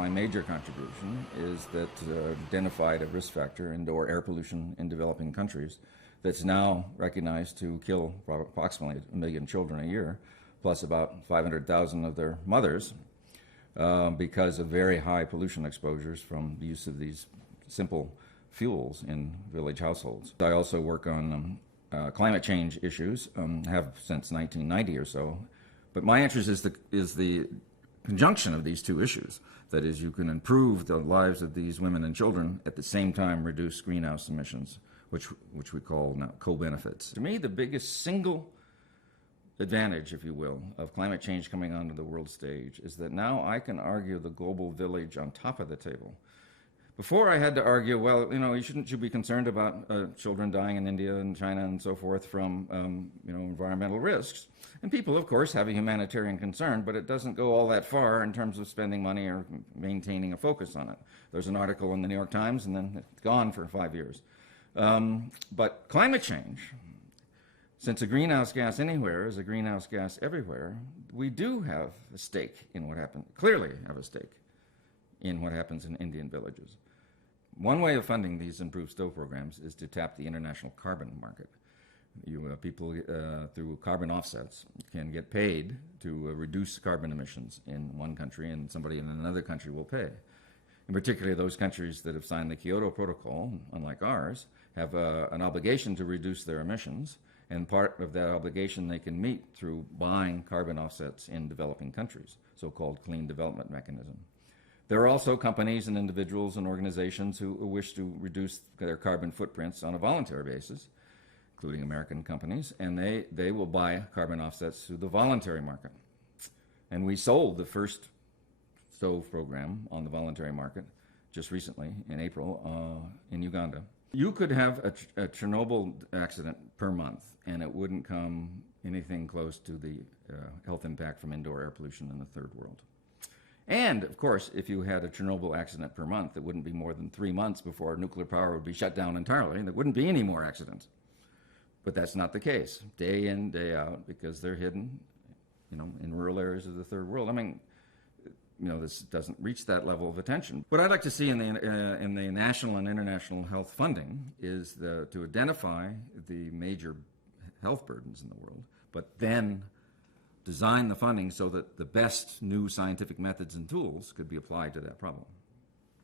my major contribution is that identified a risk factor, indoor air pollution in developing countries, that's now recognized to kill approximately 1 million children a year, plus about 500,000 of their mothers, because of very high pollution exposures from the use of these simple fuels in village households. I also work on climate change issues, have since 1990 or so. But my interest is the conjunction of these two issues. That is, you can improve the lives of these women and children, at the same time reduce greenhouse emissions, which we call now co-benefits. To me, the biggest single advantage, if you will, of climate change coming onto the world stage is that now I can argue the global village on top of the table. Before I had to argue, well, you shouldn't be concerned about children dying in India and China and so forth from, environmental risks. And people, of course, have a humanitarian concern, but it doesn't go all that far in terms of spending money or maintaining a focus on it. There's an article in the New York Times, and then it's gone for 5 years. But climate change, since a greenhouse gas anywhere is a greenhouse gas everywhere, we do have a stake in what happens, clearly have a stake in what happens in Indian villages. One way of funding these improved stow programs is to tap the international carbon market. People through carbon offsets can get paid to reduce carbon emissions in one country, and somebody in another country will pay. In particular, those countries that have signed the Kyoto Protocol, unlike ours, have an obligation to reduce their emissions, and part of that obligation they can meet through buying carbon offsets in developing countries, so-called clean development mechanism. There are also companies and individuals and organizations who wish to reduce their carbon footprints on a voluntary basis, including American companies, and they will buy carbon offsets through the voluntary market. And we sold the first stove program on the voluntary market just recently in April in Uganda. You could have a Chernobyl accident per month, and it wouldn't come anything close to the health impact from indoor air pollution in the third world. And, of course, if you had a Chernobyl accident per month, it wouldn't be more than 3 months before nuclear power would be shut down entirely, and there wouldn't be any more accidents. But that's not the case, day in, day out, because they're hidden, in rural areas of the third world. I mean, this doesn't reach that level of attention. What I'd like to see in the national and international health funding is to identify the major health burdens in the world, but then design the funding so that the best new scientific methods and tools could be applied to that problem.